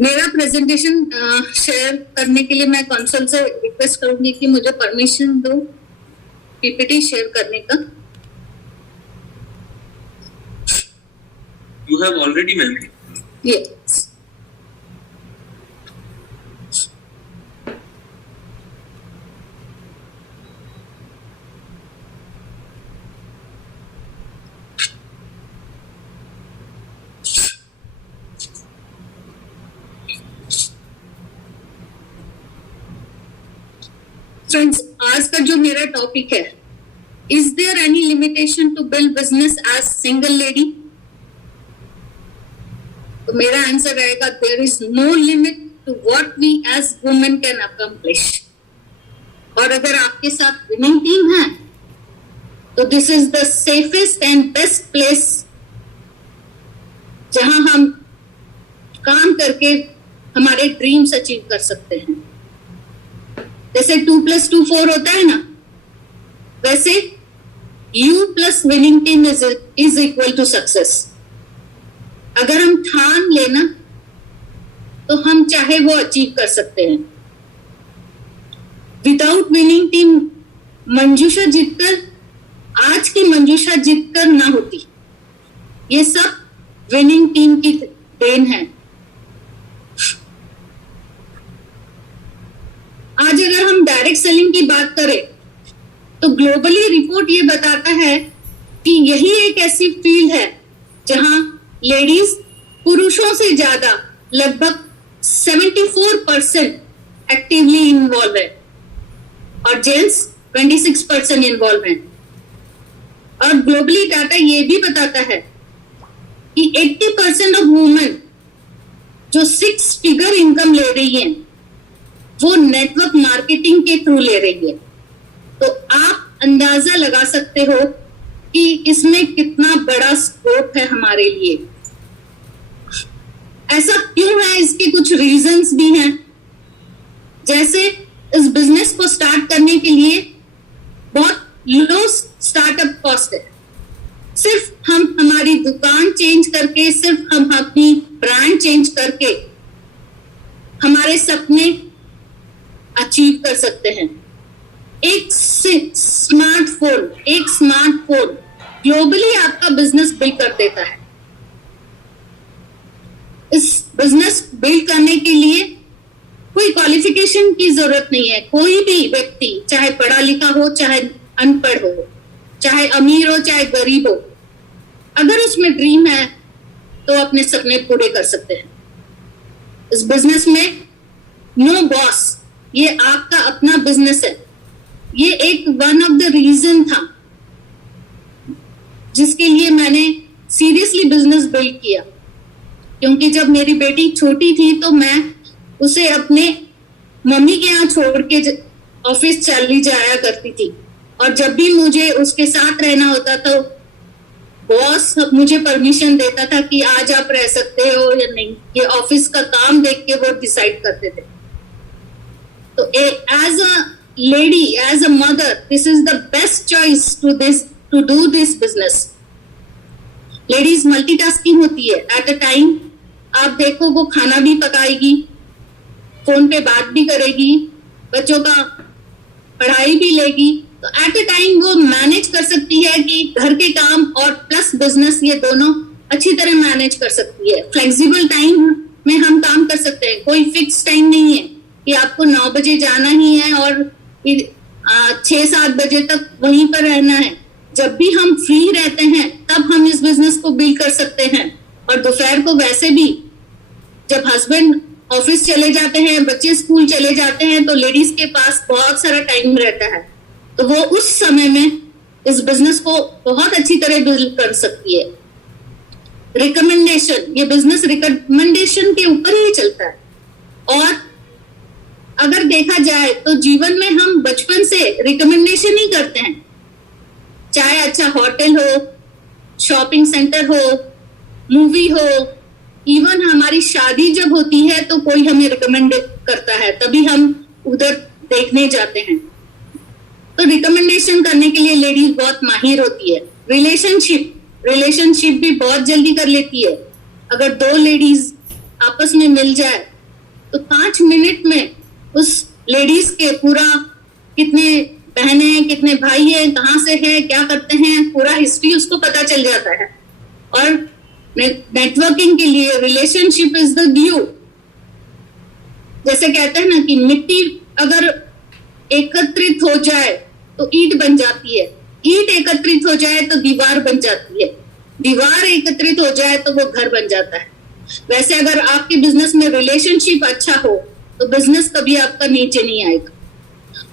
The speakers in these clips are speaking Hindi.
मेरा प्रेजेंटेशन शेयर करने के लिए मैं कौंसल से रिक्वेस्ट करूंगी कि मुझे परमिशन दो पीपीटी शेयर करने का। You have already, ma'am. Yes. Friends, आज का जो मेरा टॉपिक है, is there any limitation to build business as single lady? तो मेरा आंसर रहेगा there is no limit to what we as women can accomplish. और अगर आपके साथ विनिंग टीम है तो this is the safest and best place जहां हम काम करके हमारे ड्रीम्स अचीव कर सकते हैं। जैसे 2+2 4 होता है ना, वैसे you plus winning team is equal to success. अगर हम ठान लेना तो हम चाहे वो अचीव कर सकते हैं। विदाउट विनिंग टीम मंजूषा जीतकर, आज की मंजूषा जीतकर ना होती। ये सब विनिंग टीम की देन है। आज अगर हम डायरेक्ट सेलिंग की बात करें तो ग्लोबली रिपोर्ट ये बताता है कि यही एक ऐसी फील्ड है जहां लेडीज पुरुषों से ज्यादा लगभग 74% एक्टिवली इन्वॉल्व है और जेंट्स 26% इन्वॉल्व है। और ग्लोबली डाटा ये भी बताता है कि 80% ऑफ वुमेन जो 6 फिगर इनकम ले रही है वो नेटवर्क मार्केटिंग के थ्रू ले रही है। तो आप अंदाजा लगा सकते हो कि इसमें कितना बड़ा स्कोप है हमारे लिए। ऐसा क्यों है, इसके कुछ रीजंस भी हैं। जैसे इस बिजनेस को स्टार्ट करने के लिए बहुत लो स्टार्टअप कॉस्ट है। सिर्फ हम हमारी दुकान चेंज करके, सिर्फ हम अपनी ब्रांड चेंज करके हमारे सपने अचीव कर सकते हैं। एक स्मार्टफोन ग्लोबली आपका बिजनेस बिल्ड कर देता है। इस बिजनेस बिल्ड करने के लिए कोई क्वालिफिकेशन की जरूरत नहीं है। कोई भी व्यक्ति, चाहे पढ़ा लिखा हो, चाहे अनपढ़ हो, चाहे अमीर हो, चाहे गरीब हो, अगर उसमें ड्रीम है तो अपने सपने पूरे कर सकते हैं। इस बिजनेस में नो बॉस, ये आपका अपना बिजनेस है। ये एक वन ऑफ द रीजन था जिसके लिए मैंने सीरियसली बिजनेस बिल्ड किया। क्योंकि जब मेरी बेटी छोटी थी तो मैं उसे अपने मम्मी के यहाँ छोड़ के ऑफिस चली जाया करती थी। और जब भी मुझे उसके साथ रहना होता तो बॉस मुझे परमिशन देता था कि आज आप रह सकते हो या नहीं। ये ऑफिस का काम देख के वो डिसाइड करते थे। तो as a lady, as a mother, this is the best choice to do this business. Ladies multitasking होती है। एट अ टाइम आप देखो, वो खाना भी पकाएगी, फोन पे बात भी करेगी, बच्चों का पढ़ाई भी लेगी। तो एट अ टाइम वो मैनेज कर सकती है कि घर के काम और प्लस बिजनेस, ये दोनों अच्छी तरह मैनेज कर सकती है। फ्लेक्सिबल टाइम में हम काम कर सकते हैं। कोई फिक्स टाइम नहीं है कि आपको 9 बजे जाना ही है और 6-7 बजे तक वहीं पर रहना है। जब भी हम फ्री रहते हैं तब हम इस बिजनेस को बिल्ड कर सकते हैं। और दोपहर को वैसे भी जब हस्बैंड ऑफिस चले जाते हैं, बच्चे स्कूल चले जाते हैं, तो लेडीज के पास बहुत सारा टाइम रहता है। तो वो उस समय में इस बिजनेस को बहुत अच्छी तरह बिल्ड कर सकती है। रिकमेंडेशन, ये बिजनेस रिकमेंडेशन के ऊपर ही चलता है। और अगर देखा जाए तो जीवन में हम बचपन से रिकमेंडेशन ही करते हैं। चाहे अच्छा होटल हो, शॉपिंग सेंटर हो, मूवी हो, इवन हमारी शादी जब होती है तो कोई हमें रिकमेंड करता है, तभी हम उधर देखने जाते हैं। तो रिकमेंडेशन करने के लिए लेडीज बहुत माहिर होती है। रिलेशनशिप भी बहुत जल्दी कर लेती है। अगर 2 लेडीज आपस में मिल जाए तो 5 मिनट में उस लेडीज के पूरा कितने बहनें हैं, कितने भाई हैं, कहाँ से है, क्या करते हैं, पूरा हिस्ट्री उसको पता चल जाता है। और नेटवर्किंग के लिए रिलेशनशिप इज द ग्लू। जैसे कहते हैं ना कि मिट्टी अगर एकत्रित हो जाए तो ईंट बन जाती है, ईंट एकत्रित हो जाए तो दीवार बन जाती है, दीवार एकत्रित हो जाए तो वो घर बन जाता है। वैसे अगर आपके बिजनेस में रिलेशनशिप अच्छा हो तो बिजनेस कभी आपका नीचे नहीं आएगा।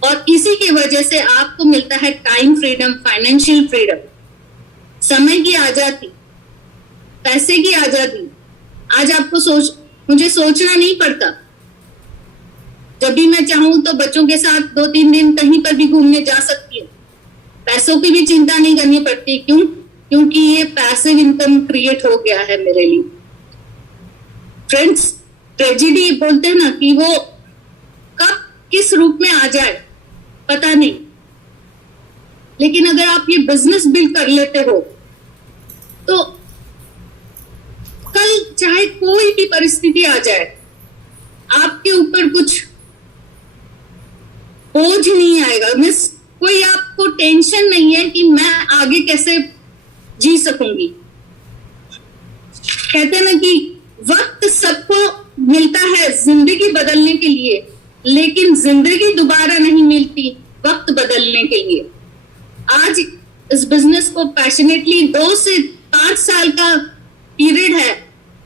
और इसी की वजह से आपको मिलता है टाइम फ्रीडम, फाइनेंशियल फ्रीडम, समय की आजादी, पैसे की आजादी। आज आपको मुझे सोचना नहीं पड़ता। जब भी मैं चाहूं तो बच्चों के साथ 2-3 दिन कहीं पर भी घूमने जा सकती हूँ। पैसों की भी चिंता नहीं करनी पड़ती। क्यों? क्योंकि ये पैसिव इनकम क्रिएट हो गया है मेरे लिए। फ्रेंड्स, ट्रेजेडी बोलते हैं ना कि वो कब किस रूप में आ जाए पता नहीं, लेकिन अगर आप ये बिजनेस बिल्ड कर लेते हो तो कल चाहे कोई भी परिस्थिति आ जाए, आपके ऊपर कुछ बोझ नहीं आएगा। मिस कोई आपको टेंशन नहीं है कि मैं आगे कैसे जी सकूंगी। कहते हैं ना कि वक्त सबको मिलता है जिंदगी बदलने के लिए, लेकिन जिंदगी दोबारा नहीं मिलती वक्त बदलने के लिए। आज इस बिजनेस को पैशनेटली 2 से 5 साल का पीरियड है।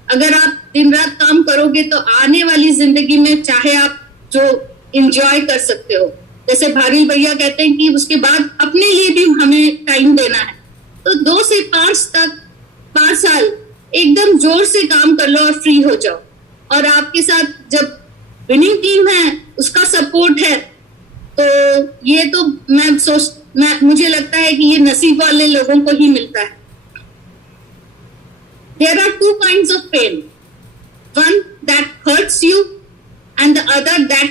अगर आप दिन रात काम करोगे तो आने वाली जिंदगी में चाहे आप जो एंजॉय कर सकते हो। जैसे भारी भैया कहते हैं कि उसके बाद अपने लिए भी हमें टाइम देना है। तो 2 से 5 साल एकदम जोर से काम कर लो और फ्री हो जाओ। और आपके साथ जब विनिंग टीम है, उसका सपोर्ट है, तो ये तो मुझे लगता है कि ये नसीब वाले लोगों को ही मिलता है। There are 2 kinds of pain. One that hurts you and the other that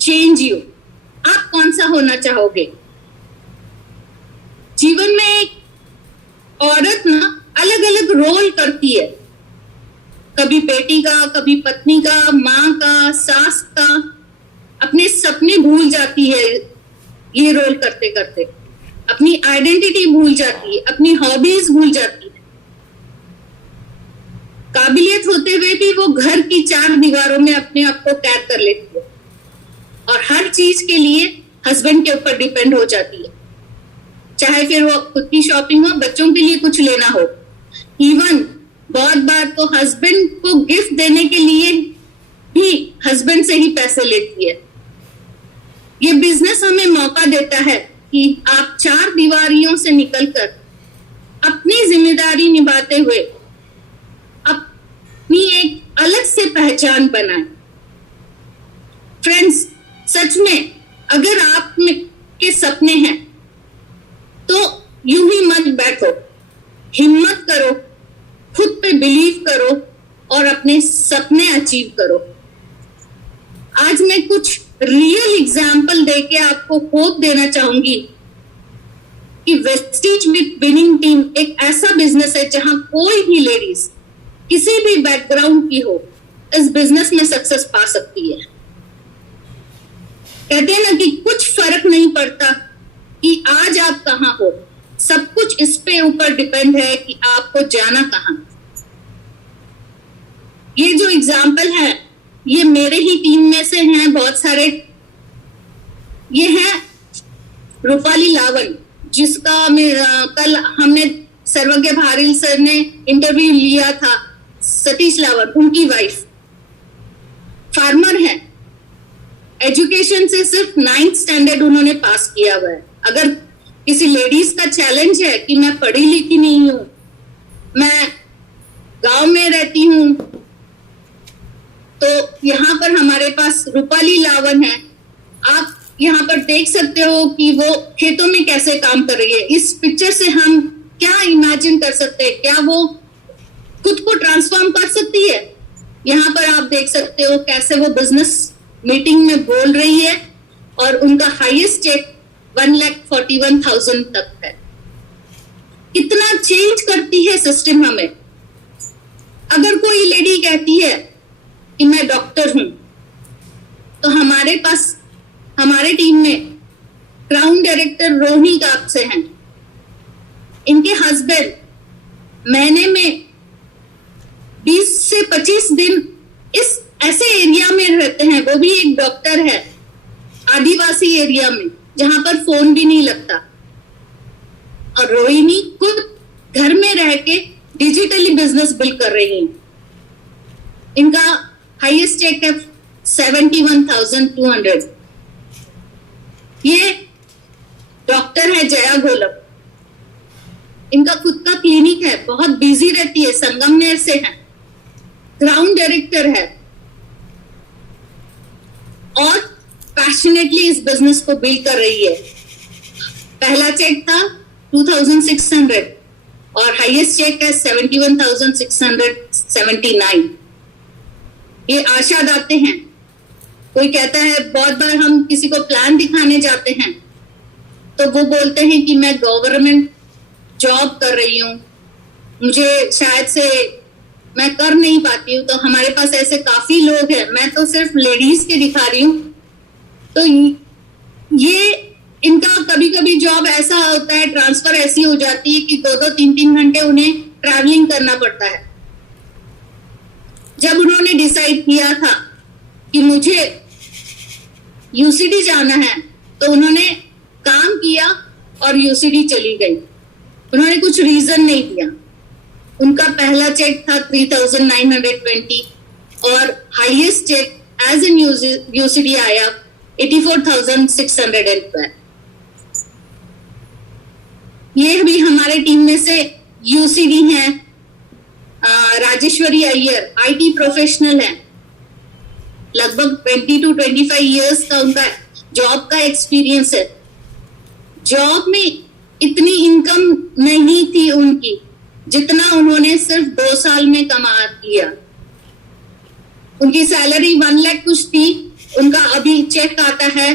change you. आप कौन सा होना चाहोगे? जीवन में एक औरत ना अलग अलग रोल करती है, कभी बेटी का, कभी पत्नी का, माँ का, सास का। अपने सपने भूल जाती है ये रोल करते करते, अपनी आइडेंटिटी भूल जाती है, अपनी हॉबीज भूल जाती है। काबिलियत होते हुए भी वो घर की 4 दीवारों में अपने आप को कैद कर लेती है और हर चीज के लिए हस्बैंड के ऊपर डिपेंड हो जाती है। चाहे फिर वो खुद की शॉपिंग हो, बच्चों के लिए कुछ लेना हो, इवन बहुत बार तो हस्बैंड को गिफ्ट देने के लिए भी हस्बैंड से ही पैसे लेती है। ये बिजनेस हमें मौका देता है कि आप 4 दीवारियों से निकलकर अपनी जिम्मेदारी निभाते हुए अपनी एक अलग से पहचान बनाएं। फ्रेंड्स, सच में अगर आप के सपने हैं तो यूं ही मत बैठो, हिम्मत करो, खुद पे बिलीव करो और अपने सपने अचीव करो। आज मैं कुछ रियल एग्जाम्पल देके आपको होप देना चाहूंगी कि वेस्टीज विनिंग टीम एक ऐसा बिजनेस है जहां कोई भी लेडीज किसी भी बैकग्राउंड की हो इस बिजनेस में सक्सेस पा सकती है। कहते हैं ना कि कुछ फर्क नहीं पड़ता कि आज आप कहां हो, सब कुछ इस पे ऊपर डिपेंड है कि आपको जाना कहां। ये जो एग्जाम्पल है ये मेरे ही टीम में से हैं बहुत सारे। ये है रूपाली लावन, जिसका कल हमने सर्वज्ञ भारिल सर ने इंटरव्यू लिया था। सतीश लावन उनकी वाइफ, फार्मर है, एजुकेशन से सिर्फ 9th स्टैंडर्ड उन्होंने पास किया हुआ है। अगर किसी लेडीज का चैलेंज है कि मैं पढ़ी लिखी नहीं हूं, मैं गांव में रहती हूं, तो यहाँ पर हमारे पास रूपाली लावन है। आप यहाँ पर देख सकते हो कि वो खेतों में कैसे काम कर रही है। इस पिक्चर से हम क्या इमेजिन कर सकते हैं, क्या वो खुद को ट्रांसफॉर्म कर सकती है? यहाँ पर आप देख सकते हो कैसे वो बिजनेस मीटिंग में बोल रही है और उनका हाईएस्ट चेक 1,41,000 तक है। कितना चेंज करती है सिस्टम हमें। अगर कोई लेडी कहती है कि मैं डॉक्टर हूं, तो हमारे पास हमारे टीम में क्राउन डायरेक्टर रोहिणी कापसे हैं। इनके हस्बैंड महीने में 20 से 25 दिन इस ऐसे एरिया में रहते हैं, वो भी एक डॉक्टर है, आदिवासी एरिया में जहां पर फोन भी नहीं लगता। और रोहिणी खुद घर में रह के डिजिटली बिजनेस बिल्ड कर रही है। इनका हाईएस्ट चेक है 71,200। ये डॉक्टर है जया गोलप। इनका खुद का क्लिनिक है, बहुत बिजी रहती है, संगमनेर से है, ग्राउंड डायरेक्टर है और पैशनेटली इस बिजनेस को बिल्ड कर रही है। पहला चेक था 2,600 और हाईएस्ट चेक है 71,679। ये आशा दाते हैं। कोई कहता है, बहुत बार हम किसी को प्लान दिखाने जाते हैं तो वो बोलते हैं कि मैं गवर्नमेंट जॉब कर रही हूँ, मुझे शायद से मैं कर नहीं पाती हूँ। तो हमारे पास ऐसे काफी लोग हैं, मैं तो सिर्फ लेडीज के दिखा रही हूँ। तो ये इनका कभी कभी जॉब ऐसा होता है, ट्रांसफर ऐसी हो जाती है कि 2-2, 3-3 घंटे उन्हें ट्रैवलिंग करना पड़ता है। जब उन्होंने डिसाइड किया था कि मुझे यूसीडी जाना है तो उन्होंने काम किया और यूसीडी चली गई। उन्होंने कुछ रीजन नहीं दिया। उनका पहला चेक था 3,920 और highest check as an UCD आया 84,612। ये भी हमारे टीम में से यूसीडी हैं। राजेश्वरी अय्यर आईटी प्रोफेशनल है, लगभग 20 to 25 इयर्स का उनका जॉब का एक्सपीरियंस है। जॉब में इतनी इनकम नहीं थी उनकी जितना उन्होंने सिर्फ 2 साल में कमा लिया। उनकी सैलरी 1 लाख कुछ थी, उनका अभी चेक आता है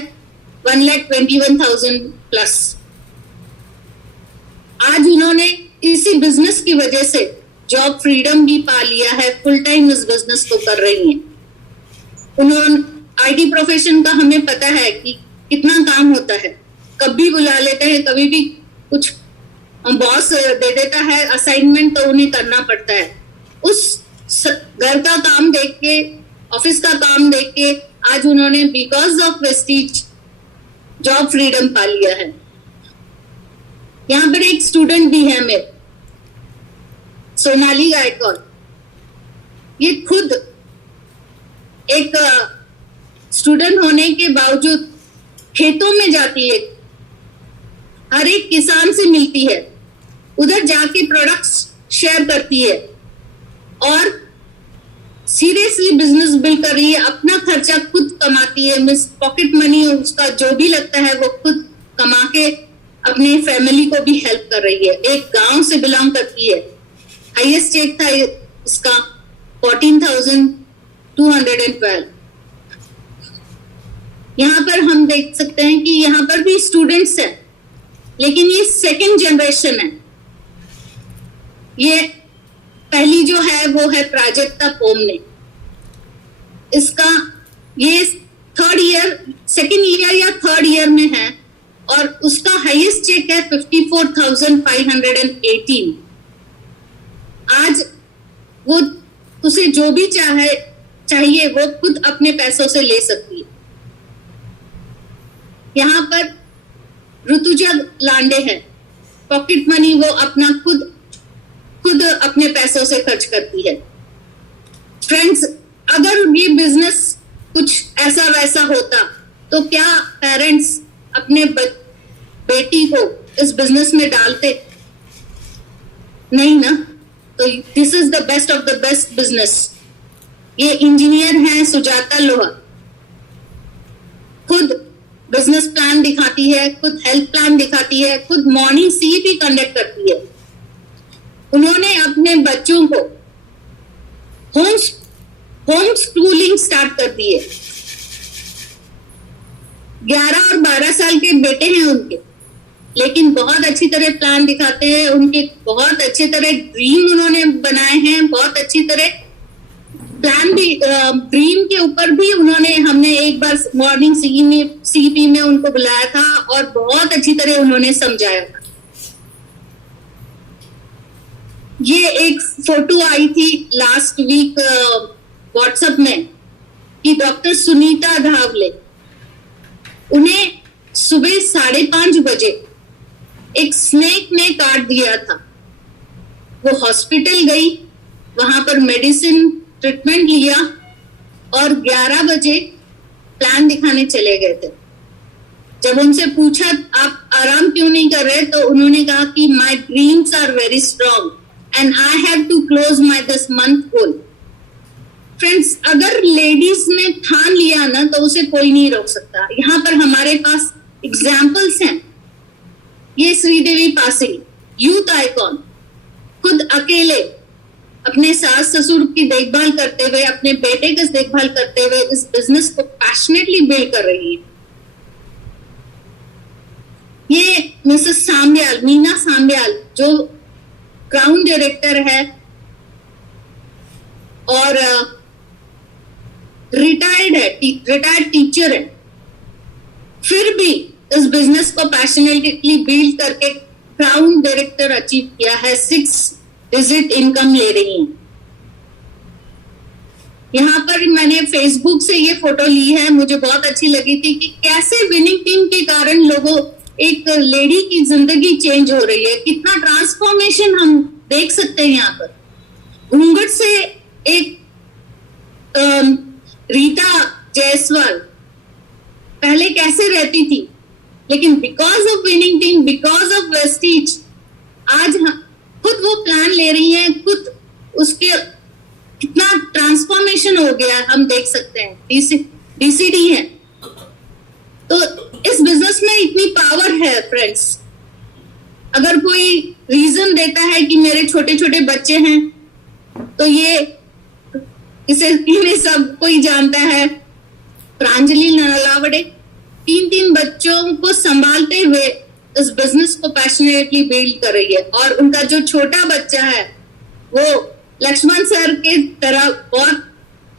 1,21,000 प्लस। आज उन्होंने इसी बिजनेस की वजह से जॉब फ्रीडम भी पा लिया है, फुल टाइम इस बिजनेस को कर रही हैं। उन्होंने आईटी प्रोफेशन का हमें पता है कि कितना काम होता है, कभी बुला लेते हैं, कभी भी कुछ बॉस दे देता है असाइनमेंट तो उन्हें करना पड़ता है। उस घर का काम देख के, ऑफिस का काम देख के आज उन्होंने because of Prestige job freedom पा लिया है। यहाँ पर एक स्टूडेंट भी है मेरे, सोनाली गायकवाड़। ये खुद एक स्टूडेंट होने के बावजूद खेतों में जाती है, हर एक किसान से मिलती है, उधर जाके प्रोडक्ट्स शेयर करती है और सीरियसली बिजनेस बिल्ड कर रही है। अपना खर्चा खुद कमाती है, मिस पॉकेट मनी उसका जो भी लगता है वो खुद कमा के अपनी फैमिली को भी हेल्प कर रही है। एक गांव से बिलोंग करती है। हाईएस्ट चेक था इसका 14,212। यहाँ पर हम देख सकते हैं कि यहाँ पर भी स्टूडेंट्स हैं, लेकिन ये सेकंड जनरेशन है। ये पहली जो है वो है प्राजक्ता पोमने। इसका ये सेकंड ईयर या थर्ड ईयर में है और उसका हाईएस्ट चेक है 54,518। आज वो उसे जो भी चाहिए वो खुद अपने पैसों से ले सकती है। यहाँ पर ऋतुजा लांडे है, पॉकेट मनी वो अपना खुद अपने पैसों से खर्च करती है। फ्रेंड्स, अगर ये बिजनेस कुछ ऐसा वैसा होता तो क्या पेरेंट्स अपने बेटी को इस बिजनेस में डालते? नहीं ना। तो this is the best of the best business. ये इंजीनियर हैं सुजाता लोहा, खुद बिजनेस प्लान दिखाती है, खुद हेल्थ प्लान दिखाती है, खुद मॉर्निंग सी भी कंडक्ट करती है। उन्होंने अपने बच्चों को होम स्कूलिंग स्टार्ट कर दी है। 11 और 12 साल के बेटे हैं उनके, लेकिन बहुत अच्छी तरह प्लान दिखाते हैं। उनके बहुत अच्छी तरह ड्रीम उन्होंने बनाए हैं, बहुत अच्छी तरह प्लान भी ड्रीम के ऊपर भी हमने एक बार मॉर्निंग सीपी में उनको बुलाया था और बहुत अच्छी तरह उन्होंने समझाया था। ये एक फोटो आई थी लास्ट वीक व्हाट्सएप में कि डॉक्टर सुनीता धावले, उन्हें सुबह 5:30 बजे एक स्नेक ने काट दिया था। वो हॉस्पिटल गई, वहां पर मेडिसिन ट्रीटमेंट लिया और 11 बजे प्लान दिखाने चले गए थे। जब उनसे पूछा आप आराम क्यों नहीं कर रहे, तो उन्होंने कहा कि my dreams are very strong and I have to close my this month goal. Friends, अगर लेडीज ने ठान लिया ना तो उसे कोई नहीं रोक सकता। यहाँ पर हमारे पास एग्जाम्पल्स हैं। ये श्रीदेवी पासिंग, यूथ आइकॉन, खुद अकेले अपने सास ससुर की देखभाल करते हुए, अपने बेटे की देखभाल करते हुए इस बिजनेस को पैशनेटली बिल्ड कर रही है। ये मिसेस सांब्याल, मीना सांब्याल, जो क्राउन डायरेक्टर है और रिटायर्ड टीचर है, फिर भी इस बिजनेस को पैशनेटली बिल्ड करके क्राउन डायरेक्टर अचीव किया है। 6 डिजिट इनकम ले रही हैं। यहाँ पर मैंने फेसबुक से ये फोटो ली है, मुझे बहुत अच्छी लगी थी कि कैसे विनिंग टीम के कारण लोगों, एक लेडी की जिंदगी चेंज हो रही है। कितना ट्रांसफॉर्मेशन हम देख सकते हैं यहाँ पर। घूंघट से एक रीता जायसवाल पहले कैसे रहती थी, लेकिन because of winning team, because of Vestige, आज खुद वो प्लान ले रही है, खुद उसके कितना ट्रांसफॉर्मेशन हो गया हम देख सकते हैं। डीसीडी है तो इस बिजनेस में इतनी पावर है फ्रेंड्स। अगर कोई रीजन देता है कि मेरे छोटे छोटे बच्चे हैं, तो इन्हें सब कोई जानता है। प्रांजलि नलावड़े 3 बच्चों को संभालते हुए इस बिजनेस को पैशनेटली बिल्ड कर रही है और उनका जो छोटा बच्चा है वो लक्ष्मण सर के तरह बहुत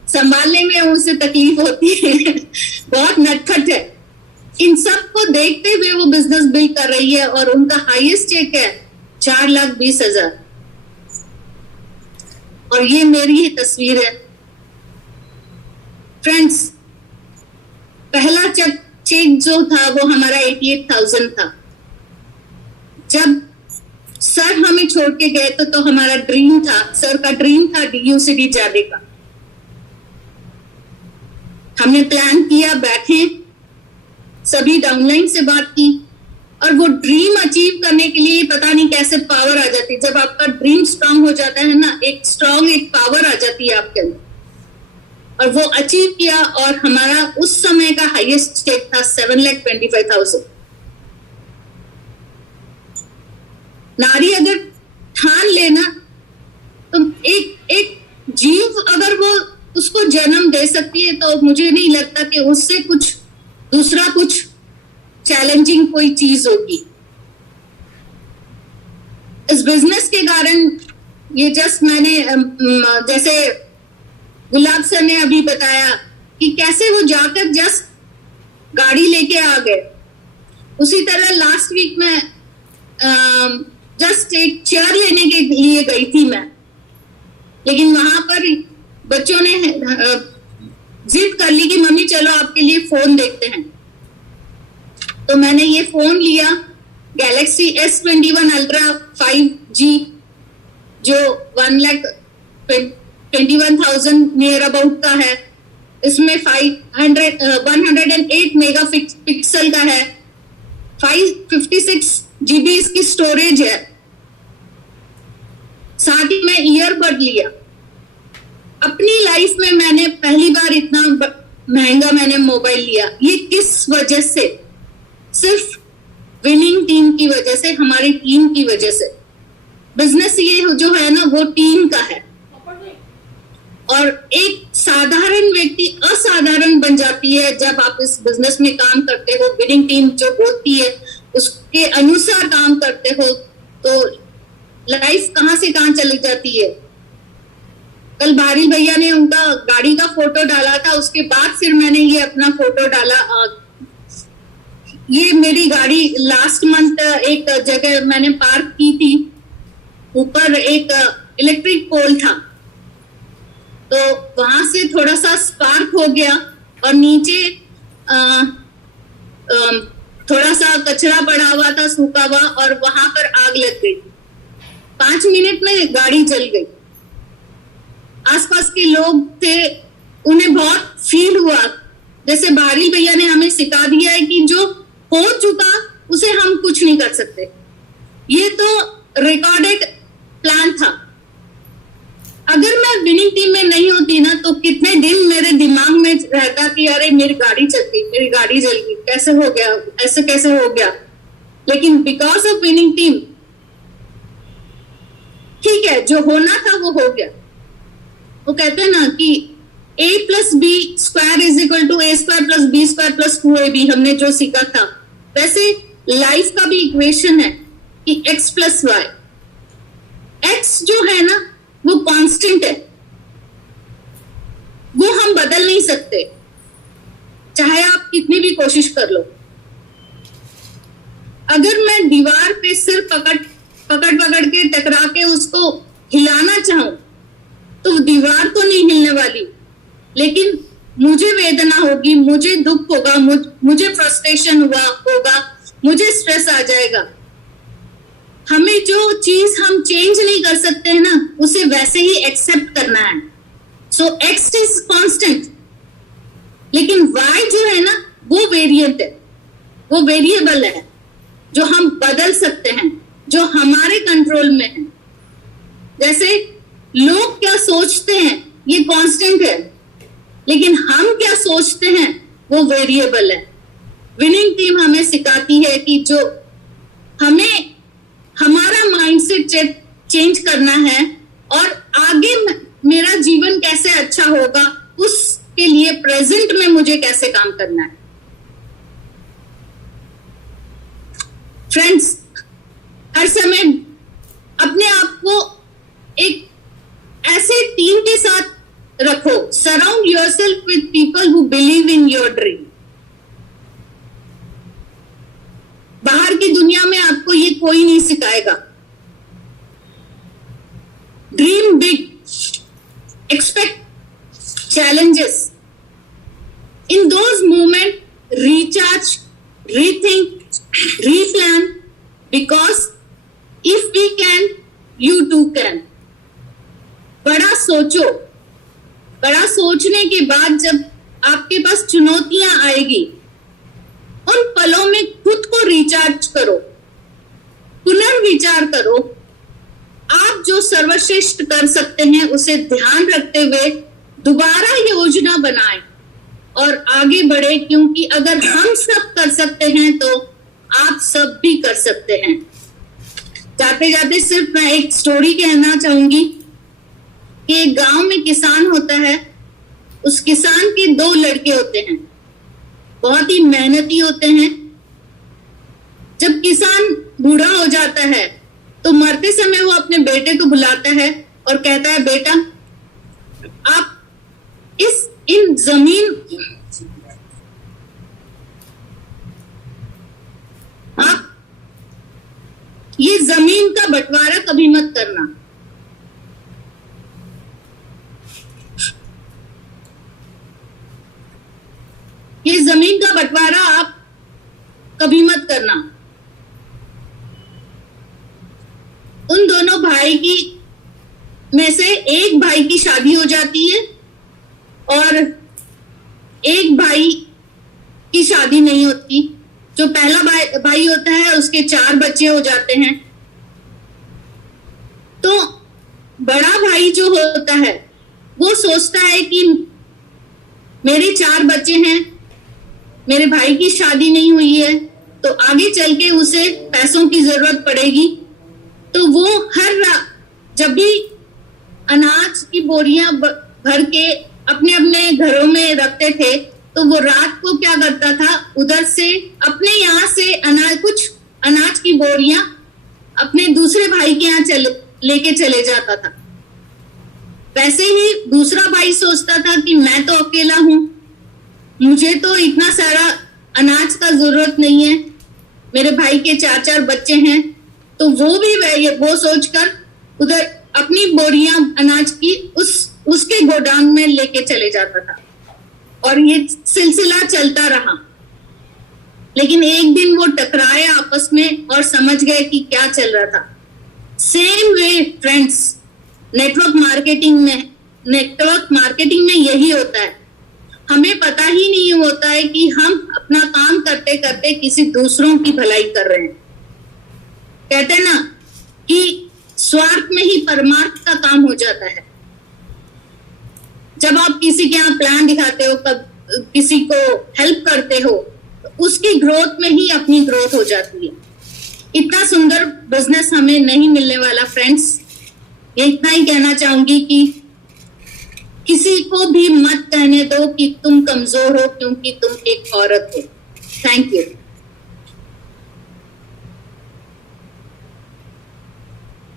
संभालने में उसे तकलीफ होती है, बहुत नटखट है। इन सब को देखते हुए वो बिजनेस बिल्ड कर रही है और उनका हाईएस्ट चेक है 4,20,000। और ये मेरी ही तस्वीर है फ्रेंड्स। पहला चेक जो था वो हमारा 88,000 था। जब सर हमें छोड़ के गए तो हमारा ड्रीम था, सर का ड्रीम था DUCD जाने का। हमने प्लान किया, बैठे, सभी डाउनलाइन से बात की और वो ड्रीम अचीव करने के लिए पता नहीं कैसे पावर आ जाती है। जब आपका ड्रीम स्ट्रांग हो जाता है ना, एक पावर आ जाती है आपके अंदर, और वो अचीव किया। और हमारा उस समय का हाईएस्ट चेक था 7,25,000। नारी अगर ठान लेना तो एक जीव अगर वो उसको जन्म दे सकती है, तो मुझे नहीं लगता कि उससे कुछ दूसरा कुछ चैलेंजिंग कोई चीज होगी। इस बिजनेस के कारण ये जस्ट मैंने जैसे गुलाब सर ने अभी बताया कि कैसे वो जाकर जस्ट गाड़ी लेके आ गए, उसी तरह लास्ट वीक में जस्ट एक चेयर लेने के लिए गई थी मैं, लेकिन वहां पर बच्चों ने जिद कर ली कि मम्मी चलो आपके लिए फोन देखते हैं। तो मैंने ये फोन लिया, गैलेक्सी S21 अल्ट्रा 5G, जो 1,21,000 नियर अबाउट का है। इसमें 108 मेगापिक्सल का है, 556 GB इसकी स्टोरेज है। साथ ही मैं ईयरबड लिया। अपनी लाइफ में मैंने पहली बार इतना महंगा मैंने मोबाइल लिया। ये किस वजह से? सिर्फ विनिंग टीम की वजह से, हमारी टीम की वजह से। बिजनेस ये जो है ना, वो टीम का है। और एक साधारण व्यक्ति असाधारण बन जाती है जब आप इस बिजनेस में काम करते हो। विनिंग टीम जो बोलती है उसके अनुसार काम करते हो तो लाइफ कहां से कहां चली जाती है। कल बारिल भैया ने उनका गाड़ी का फोटो डाला था, उसके बाद फिर मैंने ये अपना फोटो डाला। ये मेरी गाड़ी लास्ट मंथ एक जगह मैंने पार्क की थी, ऊपर एक इलेक्ट्रिक पोल था, तो वहां से थोड़ा सा स्पार्क हो गया और नीचे थोड़ा सा कचरा पड़ा हुआ था, सूखा हुआ, और वहां पर आग लग गई। 5 मिनट में गाड़ी जल गई। आसपास के लोग थे, उन्हें बहुत फील हुआ। जैसे बारिल भैया ने हमें सिखा दिया है कि जो हो चुका उसे हम कुछ नहीं कर सकते। ये तो रिकॉर्डेड प्लान था। अगर मैं विनिंग टीम में नहीं होती ना, तो कितने दिन मेरे दिमाग में रहता कि अरे मेरी गाड़ी चल गई, मेरी गाड़ी जल गई, कैसे हो गया, ऐसे कैसे हो गया। लेकिन बिकॉज ऑफ विनिंग टीम, ठीक है, जो होना था वो हो गया। वो कहते हैं ना कि a + b² = a² + b² + 2ab, हमने जो सीखा था, वैसे लाइफ का भी इक्वेशन है कि x + y। x जो है ना वो कांस्टेंट है, वो हम बदल नहीं सकते, चाहे आप कितनी भी कोशिश कर लो। अगर मैं दीवार पे सिर पकड़ के टकरा के उसको हिलाना चाहूं, तो दीवार तो नहीं हिलने वाली, लेकिन मुझे वेदना होगी, मुझे दुख होगा, मुझे फ्रस्ट्रेशन होगा, मुझे स्ट्रेस आ जाएगा। हमें जो चीज हम चेंज नहीं कर सकते हैं ना, उसे वैसे ही एक्सेप्ट करना है। सो x इज कांस्टेंट, लेकिन y जो है ना वो वेरिएंट है, वो वेरिएबल है, जो हम बदल सकते हैं, जो हमारे कंट्रोल में है। जैसे लोग क्या सोचते हैं ये कांस्टेंट है, लेकिन हम क्या सोचते हैं वो वेरिएबल है। विनिंग टीम हमें सिखाती है कि जो हमें हमारा माइंडसेट चेंज करना है और आगे मेरा जीवन कैसे अच्छा होगा, उसके लिए प्रेजेंट में मुझे कैसे काम करना है। फ्रेंड्स, हर समय अपने आप को एक ऐसे टीम के साथ रखो, surround yourself with people who believe in your dream. बाहर की दुनिया में आपको ये कोई नहीं सिखाएगा। Dream big, expect challenges. In those moments, recharge, rethink, replan, because if we can, you too can. बड़ा सोचो, बड़ा सोचने के बाद जब आपके पास चुनौतियां आएगी, उन पलों में खुद को रिचार्ज करो, पुनर्विचार करो। आप जो सर्वश्रेष्ठ कर सकते हैं उसे ध्यान रखते हुए दोबारा योजना बनाएं और आगे बढ़े, क्योंकि अगर हम सब कर सकते हैं तो आप सब भी कर सकते हैं। जाते जाते सिर्फ मैं एक स्टोरी कहना चाहूंगी कि एक गांव में किसान होता है। उस किसान के 2 लड़के होते हैं, बहुत ही मेहनती होते हैं। जब किसान बूढ़ा हो जाता है तो मरते समय वो अपने बेटे को बुलाता है और कहता है, बेटा आप ये जमीन का बंटवारा कभी मत करना। ये जमीन का बंटवारा आप कभी मत करना। उन दोनों भाई की में से एक भाई की शादी हो जाती है और एक भाई की शादी नहीं होती। जो पहला भाई होता है उसके 4 बच्चे हो जाते हैं। तो बड़ा भाई जो होता है वो सोचता है कि मेरे 4 बच्चे हैं, मेरे भाई की शादी नहीं हुई है, तो आगे चल के उसे पैसों की जरूरत पड़ेगी। तो वो हर जब भी अनाज की बोरियां भर के अपने अपने घरों में रखते थे, तो वो रात को क्या करता था, उधर से अपने यहाँ से कुछ अनाज की बोरियां अपने दूसरे भाई के यहाँ लेके चले जाता था। वैसे ही दूसरा भाई सोचता था कि मैं तो अकेला हूं, मुझे तो इतना सारा अनाज का जरूरत नहीं है, मेरे भाई के 4-4 बच्चे हैं, तो वो भी वो सोचकर उधर अपनी बोरियां अनाज की उसके गोदाम में लेके चले जाता था और ये सिलसिला चलता रहा। लेकिन एक दिन वो टकराए आपस में और समझ गए कि क्या चल रहा था। Same way friends, network marketing में यही होता है। हमें पता ही नहीं होता है कि हम अपना काम करते करते किसी दूसरों की भलाई कर रहे हैं। कहते हैं ना कि स्वार्थ में ही परमार्थ का काम हो जाता है। जब आप किसी के यहाँ प्लान दिखाते हो, किसी को हेल्प करते हो, तो उसकी ग्रोथ में ही अपनी ग्रोथ हो जाती है। इतना सुंदर बिजनेस हमें नहीं मिलने वाला फ्रेंड्स। इतना ही कहना चाहूंगी कि किसी को भी मत कहने दो कि तुम कमजोर हो क्योंकि तुम एक औरत हो। Thank you.